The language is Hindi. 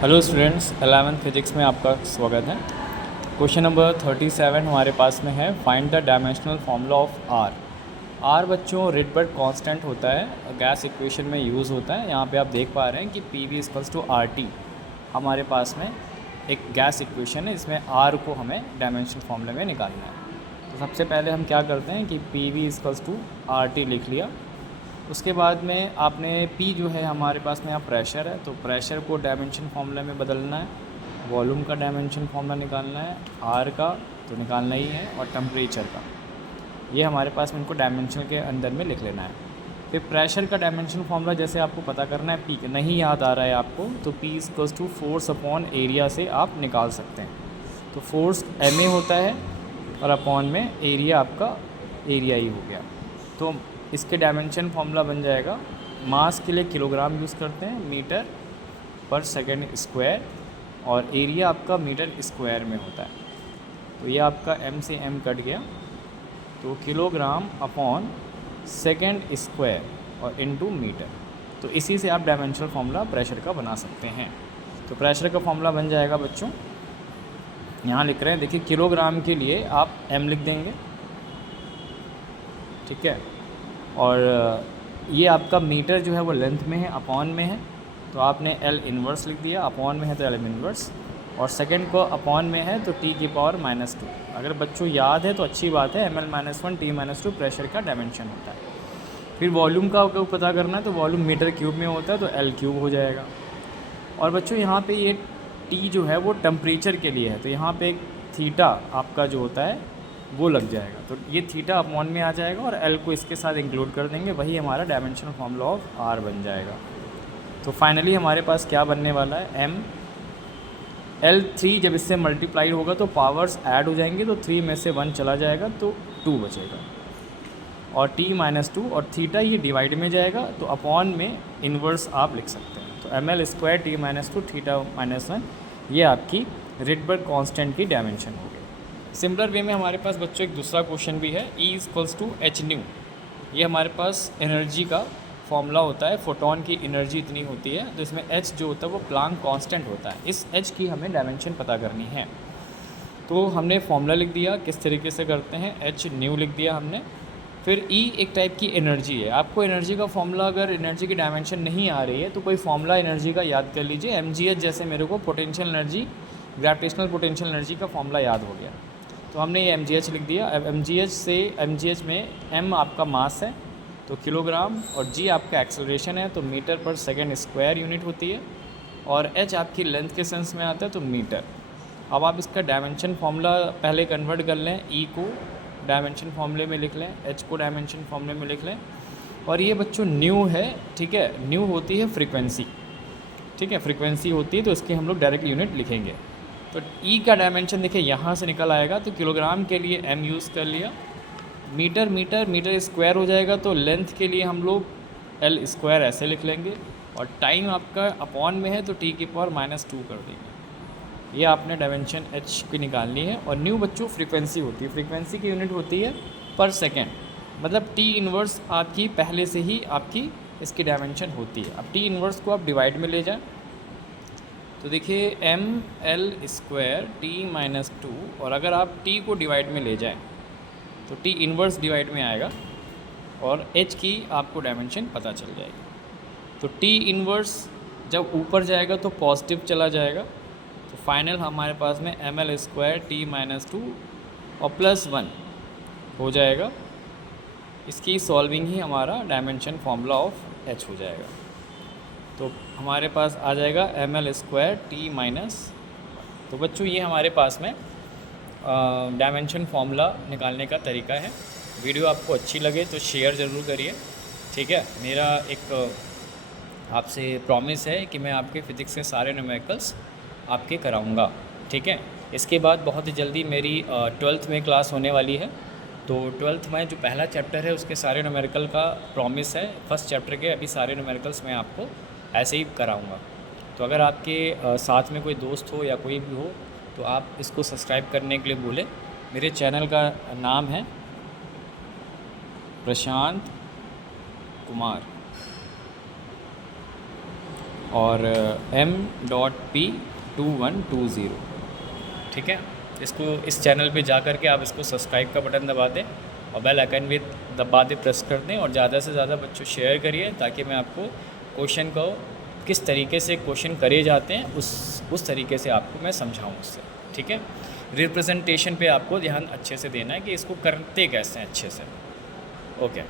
हेलो स्टूडेंट्स, 11th फिजिक्स में आपका स्वागत है। क्वेश्चन नंबर 37 हमारे पास में है, find the dimensional formula of R. R बच्चों रिटबर्ग कांस्टेंट होता है, गैस इक्वेशन में यूज़ होता है। यहाँ पे आप देख पा रहे हैं कि P V equals to R T हमारे पास में एक गैस इक्वेशन है, इसमें आर को हमें डायमेंशनल फार्मूले में निकालना है। तो सबसे पहले हम क्या करते हैं कि P V equals to R T लिख लिया। उसके बाद में आपने P जो है हमारे पास में यहाँ प्रेशर है, तो प्रेशर को डायमेंशन फार्मूला में बदलना है। वॉल्यूम का डायमेंशन फार्मूला निकालना है, R का तो निकालना ही है, और टेम्परेचर का, ये हमारे पास में इनको डायमेंशन के अंदर में लिख लेना है। फिर प्रेशर का डायमेंशन फार्मूला जैसे आपको पता करना है, P नहीं याद आ रहा है आपको, तो P equals to force upon area से आप निकाल सकते हैं। तो फोर्स MA होता है और अपॉन में एरिया आपका एरिया ही हो गया। तो इसके डायमेंशन फार्मूला बन जाएगा, मास के लिए किलोग्राम यूज़ करते हैं, मीटर पर सेकंड स्क्वायर, और एरिया आपका मीटर स्क्वायर में होता है। तो ये आपका M से M कट गया, तो किलोग्राम अपॉन सेकंड स्क्वायर और इनटू मीटर। तो इसी से आप डायमेंशनल फार्मूला प्रेशर का बना सकते हैं। तो प्रेशर का फार्मूला बन जाएगा बच्चों, यहाँ लिख रहे हैं, देखिए किलोग्राम के लिए आप M लिख देंगे, ठीक है, और ये आपका मीटर जो है वो लेंथ में है, अपॉन में है, तो आपने L इन्वर्स लिख दिया, अपॉन में है तो L इन्वर्स, और सेकंड को अपॉन में है तो T की पावर -2। अगर बच्चों याद है तो अच्छी बात है, ml-1 T-2 प्रेशर का डायमेंशन होता है। फिर वॉल्यूम का आपको पता करना है, तो वॉल्यूम मीटर क्यूब में होता है, तो L क्यूब हो जाएगा। और बच्चों यहाँ पे ये T जो है वो टेम्परेचर के लिए है, तो यहाँ पे एक थीटा आपका जो होता है वो लग जाएगा, तो ये थीटा अपॉन में आ जाएगा, और L को इसके साथ इंक्लूड कर देंगे, वही हमारा डायमेंशनल फार्मूला ऑफ R बन जाएगा। तो फाइनली हमारे पास क्या बनने वाला है, M L3 जब इससे मल्टीप्लाई होगा तो पावर्स ऐड हो जाएंगे, तो 3 में से 1 चला जाएगा तो 2 बचेगा, और T-2 और थीटा ये डिवाइड में जाएगा, तो अपॉन में इन्वर्स आप लिख सकते हैं। तो ml² T-2 थीटा -1, ये आपकी रिटबर्ग कांस्टेंट की डायमेंशन होगी। सिमिलर वे में हमारे पास बच्चों एक दूसरा क्वेश्चन भी है, E equals to H nu. ये हमारे पास एनर्जी का फॉर्मूला होता है, फोटोन की एनर्जी इतनी होती है, तो इसमें H जो होता है वो प्लांक कांस्टेंट होता है। इस H की हमें डायमेंशन पता करनी है, तो हमने फॉर्मूला लिख दिया, किस तरीके से करते हैं, H न्यू लिख दिया हमने। फिर E एक टाइप की एनर्जी है, आपको एनर्जी का फॉर्मूला, अगर एनर्जी की डायमेंशन नहीं आ रही है तो कोई फॉर्मूला एनर्जी का याद कर लीजिए। mgh जैसे मेरे को potential energy, gravitational potential energy का फॉर्मूला याद हो गया, तो हमने ये mgh लिख दिया। अब mgh में m आपका मास है तो किलोग्राम, और g आपका एक्सेलरेशन है तो मीटर पर सेकंड स्क्वायर यूनिट होती है, और h आपकी लेंथ के सेंस में आता है तो मीटर। अब आप इसका डायमेंशन फार्मूला पहले कन्वर्ट कर लें, E को डायमेंशन फार्मूले में लिख लें, H को डायमेंशन फार्मूले में लिख लें, और ये बच्चों न्यू है, ठीक है, न्यू होती है फ्रीक्वेंसी, ठीक है, फ्रीक्वेंसी होती है, तो इसके हम लोग डायरेक्ट यूनिट लिखेंगे। तो E का डायमेंशन देखिए यहाँ से निकल आएगा, तो किलोग्राम के लिए M यूज़ कर लिया, मीटर स्क्वायर हो जाएगा, तो लेंथ के लिए हम लोग L स्क्वायर ऐसे लिख लेंगे, और टाइम आपका अपॉन में है तो T की पावर -2 कर देंगे। ये आपने डायमेंशन H की निकालनी है। और न्यू बच्चों फ्रीक्वेंसी होती है, फ्रीक्वेंसी की यूनिट होती है पर सेकेंड, मतलब T इन्वर्स आपकी पहले से ही आपकी इसकी डायमेंशन होती है। अब T इन्वर्स को आप डिवाइड में ले जाएं, तो देखिए ml² T-2, और अगर आप T को डिवाइड में ले जाएं तो T इन्वर्स डिवाइड में आएगा, और H की आपको डायमेंशन पता चल जाएगी। तो T इन्वर्स जब ऊपर जाएगा तो पॉजिटिव चला जाएगा, तो फाइनल हमारे पास में ml² T-2 और +1 हो जाएगा। इसकी सॉल्विंग ही हमारा डायमेंशन फार्मूला ऑफ H हो जाएगा। तो हमारे पास आ जाएगा ml² T-। तो बच्चों ये हमारे पास में डायमेंशन फार्मूला निकालने का तरीका है। वीडियो आपको अच्छी लगे तो शेयर ज़रूर करिए, ठीक है। मेरा एक आपसे प्रॉमिस है कि मैं आपके फ़िज़िक्स के सारे न्यूमेरिकल्स आपके कराऊंगा, ठीक है। इसके बाद बहुत ही जल्दी मेरी 12th में क्लास होने वाली है, तो 12th में जो पहला चैप्टर है उसके सारे न्यूमेरिकल का प्रॉमिस है, फर्स्ट चैप्टर के अभी सारे न्यूमेरिकल्स मैं आपको ऐसे ही कराऊंगा। तो अगर आपके साथ में कोई दोस्त हो या कोई भी हो तो आप इसको सब्सक्राइब करने के लिए बोलें। मेरे चैनल का नाम है प्रशांत कुमार। और M.P2120, ठीक है। इसको इस चैनल पे जा कर के आप इसको सब्सक्राइब का बटन दबा दें और बेल आइकन भी दबा दें, प्रेस कर दें, और ज़्यादा से ज़्यादा बच्चों शेयर करिए, ताकि मैं आपको क्वेश्चन को किस तरीके से क्वेश्चन करे जाते हैं उस तरीके से आपको मैं समझाऊँ उससे, ठीक है। रिप्रेजेंटेशन पे आपको ध्यान अच्छे से देना है कि इसको करते कैसे हैं अच्छे से। ओके।